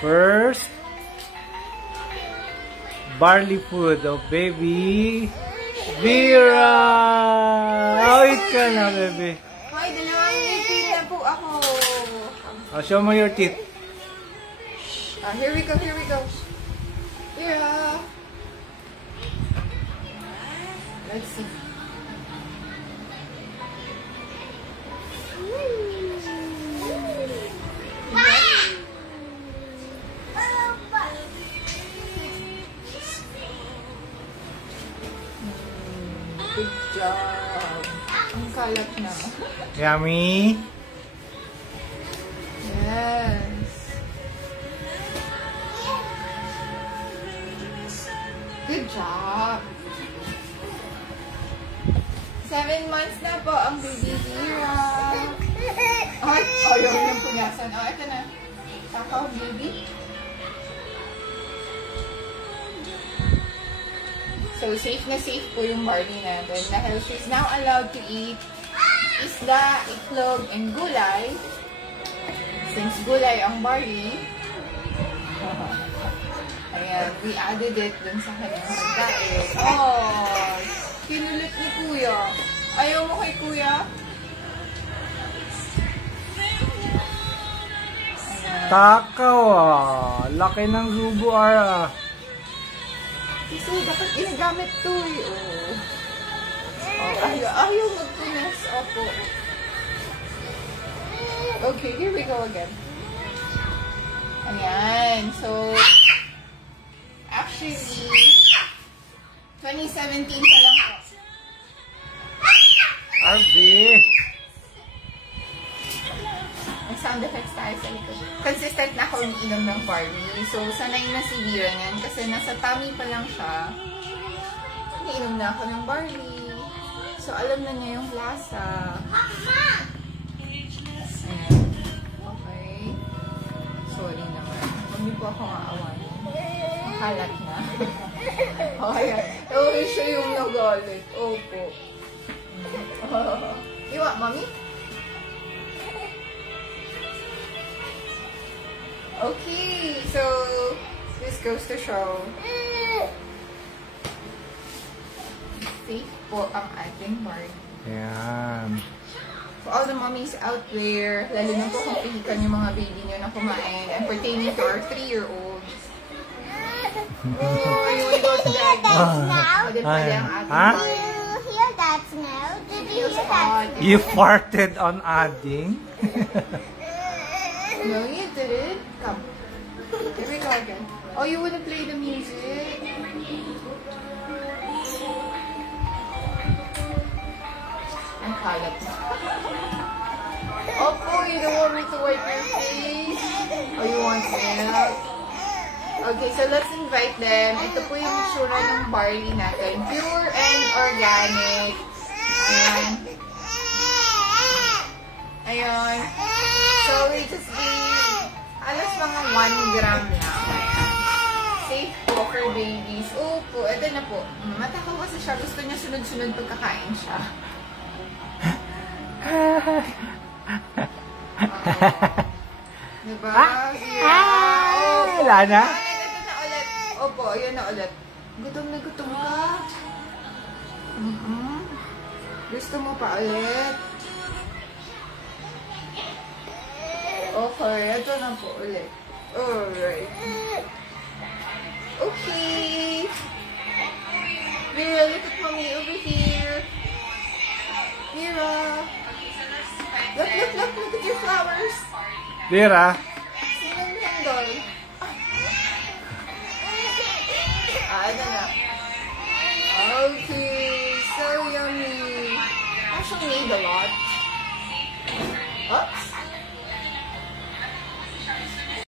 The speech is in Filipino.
First, barley food of baby Vera! Awit ka na, baby. Ay, dalawang ngipin na po ako. Show mo your teeth. Here we go, here we go. Vera! Let's see. Good job. Ang kalat na. Yummy. Yes. Good job. 7 months na po ang baby Vera. Ay, ayaw yung punyasan. Oh, ito na. Takaw, baby. So, safe na safe po yung barley natin. Dahil she's now allowed to eat isda, itlog, and gulay. Since gulay ang barley, ayan, we added it dun sa kanyang pagkain. Oh, kinulit ni Kuya. Ayaw mo kay Kuya? Takaw ah. Laki ng zubo ah. Kasi dapat ginagamit to eh. Oh, ayaw magpunas. Opo. Okay, here we go again. Ayan. So, actually, 2017 pa lang po. Arby! May sound effects tayo sa likod. Consistent na ako inom ng barley. So, sanay na si Vera niyan. Kasi nasa tummy pa lang siya. Iniinom na ako ng barley. So, alam na niya yung lasa. Ayan. Okay. Sorry naman. Huwag niyo po ako aawanin. Makalat na. Ayan. Okay, siya yung nagalit. Opo. You want, mommy? Okay, so this goes to show safe po ang ating barley. Ayan. For all the mommies out there, lalo na po kung pihikan yung mga baby nyo na kumain and pertaining to our 3-year-olds. Oh, you wanna go to daddy? O, din pwede ang ating barley. Did you hear that smell? Did you hear that? You farted on adding? No, you didn't. Come. Here we go again. Oh, you wanna play the music? Ang kalat na. Opo, you don't want me to wipe your face? Oh, you want milk? Okay, so let's invite them. Ito po yung itsura ng barley natin. Pure and organic. Ayan. Ayan. So, we just give alas mga 1 gram lang. Safe po for babies. Opo, ito na po. Matakaw kasi siya. Gusto niya sunod-sunod pagkakain siya. Diba? Wala na? Ito na ulit. Opo, yun na ulit. Gutom na gutom ka. Gusto mo pa ulit? Okay, ito na po ulit. Alright. Okay. Vera, look at mommy over here. Vera. Look at your flowers. Vera? Sinong handle? Ano na? Okay, so yummy. Actually made a lot. Oops.